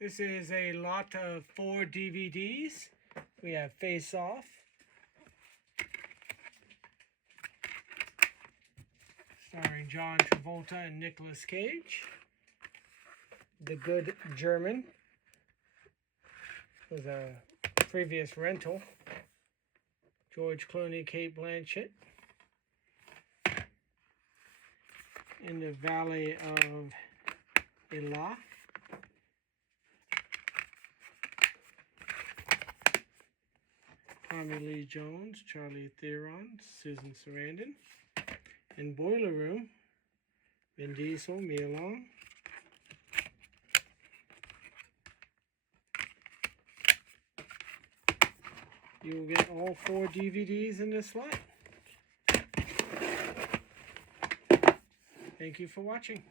This is a lot of 4 DVDs. We have Face Off, starring John Travolta and Nicolas Cage. The Good German was a previous rental. George Clooney, Kate Blanchett. In the Valley of Elah. Tommy Lee Jones, Charlie Theron, Susan Sarandon. In Boiler Room, Vin Diesel, Mia Long. You will get all 4 DVDs in this lot. Thank you for watching.